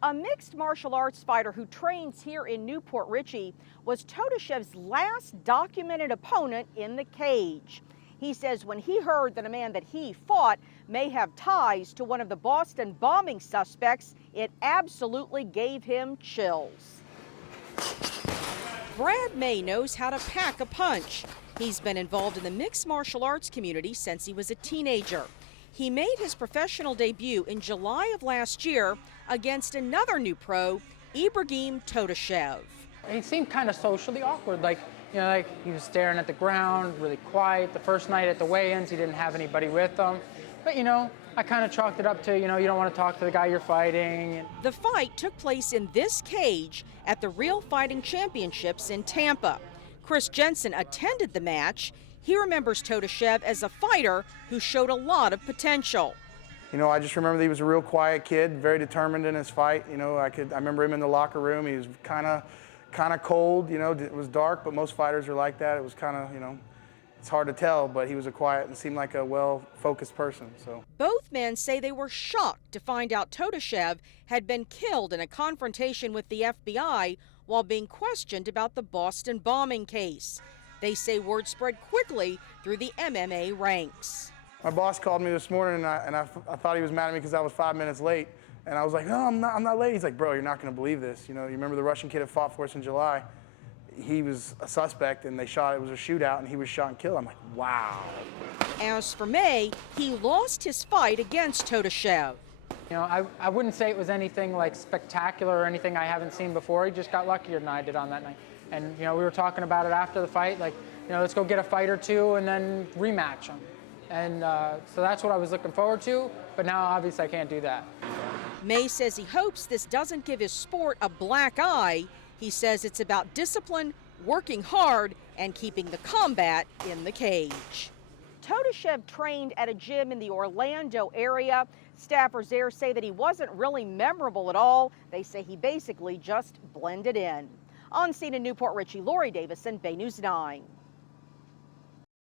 A mixed martial arts fighter who trains here in Newport Richey was Todashev's last documented opponent in the cage. He says when he heard that a man that he fought may have ties to one of the Boston bombing suspects, it absolutely gave him chills. Brad May knows how to pack a punch. He's been involved in the mixed martial arts community since he was a teenager. He made his professional debut in July of last year against another new pro, Ibragim Todashev. He seemed kind of socially awkward, like he was staring at the ground, really quiet. The first night at the weigh-ins, he didn't have anybody with him. But I kind of chalked it up to, you don't want to talk to the guy you're fighting. The fight took place in this cage at the Real Fighting Championships in Tampa. Chris Jensen attended the match. He remembers Todashev as a fighter who showed a lot of potential. I just remember that he was a real quiet kid, very determined in his fight. I remember him in the locker room. He was kind of cold. It was dark, but most fighters are like that. It was kind of, it's hard to tell, but he was a quiet and seemed like a well-focused person. So both men say they were shocked to find out Todashev had been killed in a confrontation with the FBI while being questioned about the Boston bombing case. They say word spread quickly through the MMA ranks. My boss called me this morning, and I thought he was mad at me because I was 5 minutes late. And I was like, no, I'm not late. He's like, bro, you're not going to believe this. You remember the Russian kid that fought for us in July? He was a suspect, and it was a shootout, and he was shot and killed. I'm like, wow. As for May, he lost his fight against Todashev. I wouldn't say it was anything like spectacular or anything I haven't seen before. He just got luckier than I did on that night. And, we were talking about it after the fight, like, let's go get a fight or two and then rematch them. And so that's what I was looking forward to, but now obviously I can't do that. May says he hopes this doesn't give his sport a black eye. He says it's about discipline, working hard, and keeping the combat in the cage. Todashev trained at a gym in the Orlando area. Staffers there say that he wasn't really memorable at all. They say he basically just blended in. On scene in Newport Richey, Lori Davison, Bay News 9.